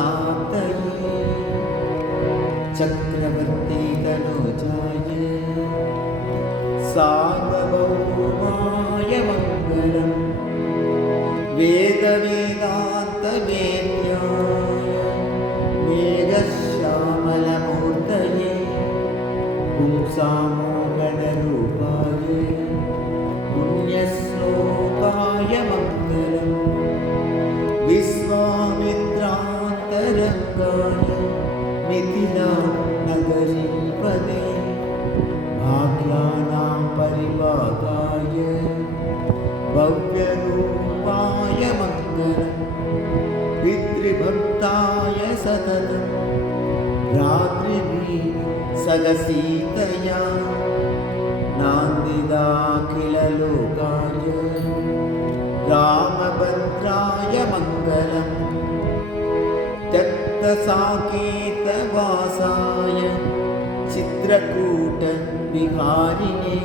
प्राप्तये चक्रवर्ती तनूजाय सार्वभौमाय मङ्गलम् वेदवेदान्तवेद्याय मेघश्यामलमूर्तये पुंसामोगणरूपाय पुण्यश्लोकाय मङ्गलम् विश्वामित्रान्तरङ्गाय मिथिलानगरीपदे भाग्यानां परिपाकाय भव्यरूपाय मङ्गलम् पितृभक्ताय सततं रात्रिभिः सगसीतया नान्दिदाखिललोकाय रामभद्राय मङ्गलम् त्यक्तसाकेतवासाय चित्रकूटविहारिणे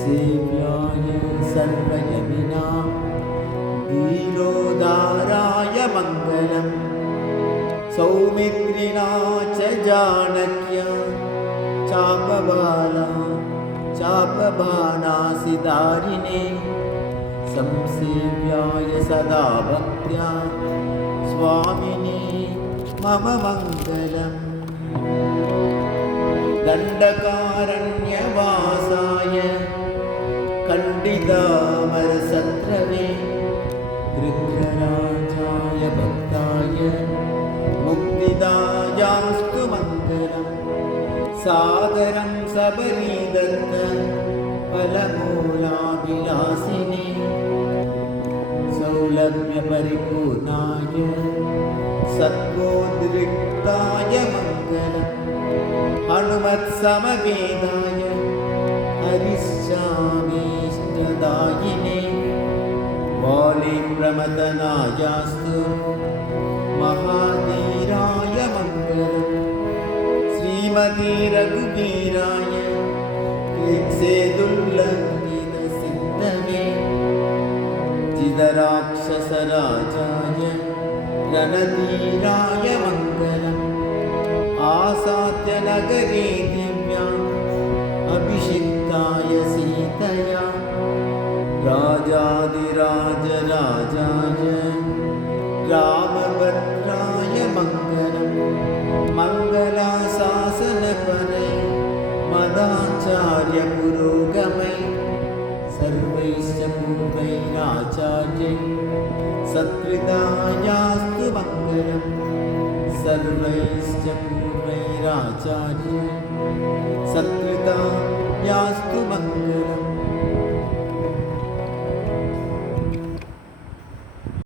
सेव्याय सर्वयमिनां धीरोदाराय मङ्गलम् सौमित्रिणा च जानक्या चापबाणासिदारिणे संसेव्याय सदा भक्त्या स्वामिने मम मङ्गलम् दण्डकारण्यवासाय खण्डितामरसत्रवे गृध्रराजाय भक्ताय मुक्तिदायास्तु मङ्गलम् सादरं सबरीदत्त फलमूलाभिलासिने सौलभ्यपरिपूर्णाय सत्त्वोद्रिक्ताय मङ्गलम् हनुमत्समवेदाय हरिश्चामीष्टदायिने वालीप्रमथनायास्तु महाधीराय मङ्गलम् श्रीमती रघुवीराय सेदुल्लङ्घितसिद्धवे चिदराक्षसराजाय रणधीराय मङ्गलम् आसाद्यनगरे दिव्याम् अभिषिक्ताय सीतया राजाधिराजराजाय रामभद्राय मङ्गलम् मङ्गलाशासनपरे मदाचार्यपुरोगमै सर्वैश्च पूर्वैराचार्यैः सत्कृतायास्तु मङ्गलम् सर्वैश्च पूर्वैराचार्यैः सत्कृता